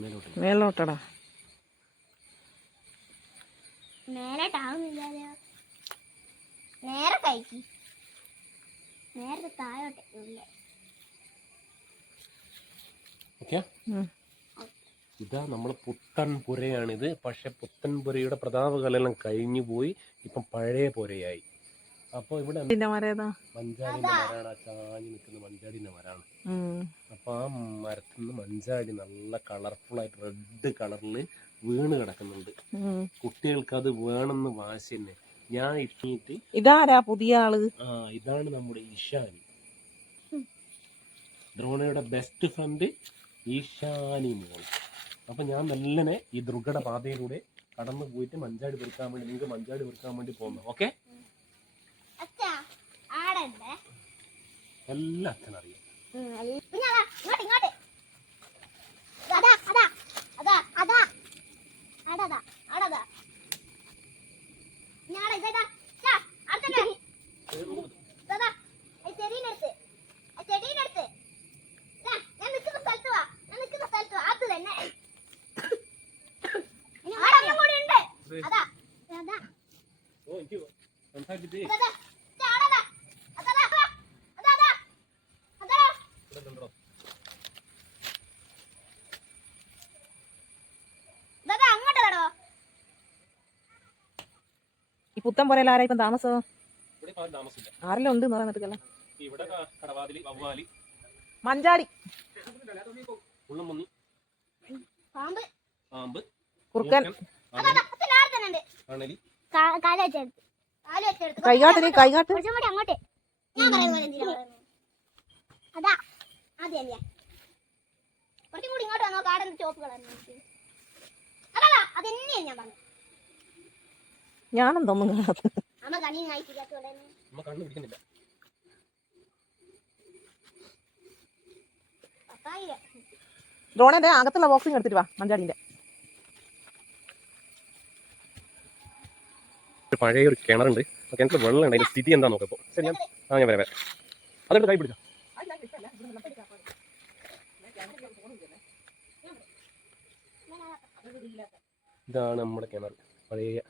മേലോട്ട് മേലോട്ടടാ. മേലോട്ടാവുന്നില്ലല്ലോ. നേരെ കഴിക്കി നേരെ താഴോട്ട് ഇതാ നമ്മൾ പുത്തൻ പുരയാണിത്. പക്ഷെ പുത്തൻ പുരയുടെ പ്രതാപകാലം കഴിഞ്ഞു പോയി ഇപ്പം പഴയ പുരയായി. അപ്പോൾ ഇവിടെ മഞ്ചാടിന്റെ മരമാണ്. ആ ചാഞ്ഞ് നിൽക്കുന്ന മഞ്ചാടിന്റെ മരമാണ്. അപ്പോൾ ആ മരത്തിൽ നിന്ന് മഞ്ചാടി നല്ല കളർഫുൾ ആയിട്ട് റെഡ് കളറിൽ വീണ് കിടക്കുന്നുണ്ട്. കുട്ടികൾക്ക് അത് വേണമെന്ന് വാശി തന്നെ. ഞാൻ ഇട്ടിട്ട് ഇതാരാ പുതിയ ആൾ? ആ ഇതാണ് നമ്മുടെ ഈശാനി. ദ്രോണയുടെ ബെസ്റ്റ് ഫ്രണ്ട് ഈശാനി മോൾ. അപ്പൊ ഞാൻ നല്ലനെ ഈ ദുർഘട പാതയിലൂടെ കടന്നു പോയിട്ട് മഞ്ചാടി പെറുക്കാൻ വേണ്ടി നിങ്ങൾക്ക് മഞ്ചാടി പെറുക്കാൻ വേണ്ടി പോകുന്നു ഓക്കെ എല്ലാം അറിയാം സംസാരിച്ചിട്ട് അതാ ചാ, അടതാ അതാ അതാ അതാ അതാ അതാ ഇവിടെ നിന്നെടോ. ദാദാ അങ്ങോട്ട് കടോ ഈ പുത്തൻ പോലെ ആരാ ഇപ്പം താമസം? ആരെല്ലാം ഉണ്ട് എന്ന് പറയാൻ പറ്റില്ല ഇവിടെ ക- കടവാതിലി വവ്വാലി. മഞ്ചാടി. പാമ്പ്. പാമ്പ്. കുറുക്കൻ. അതാ അണലി, കൈകാട്ടിന് കൈകാട്ട്. അങ്ങോട്ടേ. ഞാൻ പറയുന്നത് അതാ അല്ലേ കുറച്ചും കൂടി ഇങ്ങോട്ട് വന്നോ കാടൻ ചോപ്പ് കളർ അത് തന്നെയാണ് ഞാൻ പറഞ്ഞു ഞാനെന്തൊന്നും കാണാത്ത അമ്മ കണി നായിക്കില്ലാത്തോടെ നമ്മ കണ്ണു പിടിക്കുന്നില്ല. ഡ്രോണേന്റെ അകത്തുള്ള ബോക്സിങ് എടുത്തിട്ട് വാ മഞ്ചാടിന്റെ. ഒരു പഴയ ഒരു കിണറുണ്ട്. ആ കിണറ്റിൽ വെള്ളം ഉണ്ട് അതിന്റെ സ്ഥിതി എന്താ നോക്കപ്പോ ശരി ഞാൻ ആ ഞാൻ വരാം വരാം. അതെടുത്ത് കൈ പിടിച്ചോ. ഇതാണ് നമ്മുടെ കിണർ. പഴയ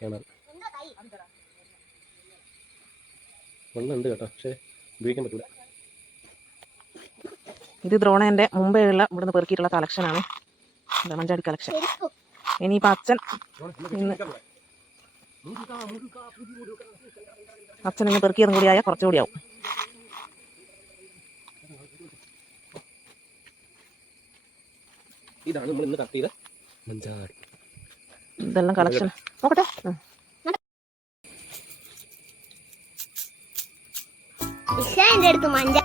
കിണർ. എന്താ കൈ വെള്ളം ഉണ്ട് കേട്ടോ പക്ഷേ ഉപയോഗിക്കാൻ പറ്റില്ല ഇത് ദ്രോണേന്റെ മുമ്പേ ഉള്ള ഇവിടുന്ന് പെറുക്കിയിട്ടുള്ള കളക്ഷനാണ് മഞ്ചാടി കളക്ഷൻ ഇനിയിപ്പോൾ ഇനിയിപ്പോ അച്ഛൻ ഇന്ന് അച്ഛൻ ഇന്ന് പെറുക്കിയതും കൂടി ആയാൽ കുറച്ചുകൂടി ആവും. ഇതാണ് നമ്മൾ ഇന്ന് കട്ട് ചെയ്ത ഇതെല്ലാം കളക്ഷൻ. നോക്കട്ടെ. ഇഷാന്റെ അടുത്ത് മഞ്ച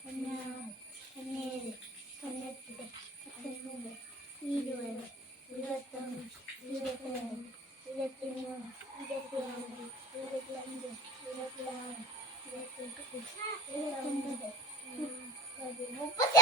പതിനേഴ് പതിനെട്ട് പത്തൊമ്പത് ഇരുപത് ഇരുപത്തൊന്ന് ഇരുപത്തിരണ്ട് ഇരുപത്തിമൂന്ന് ഇരുപത്തിരണ്ട് ഇരുപത്തിരണ്ട് ഇരുപത്തിനാല് മുപ്പത്തി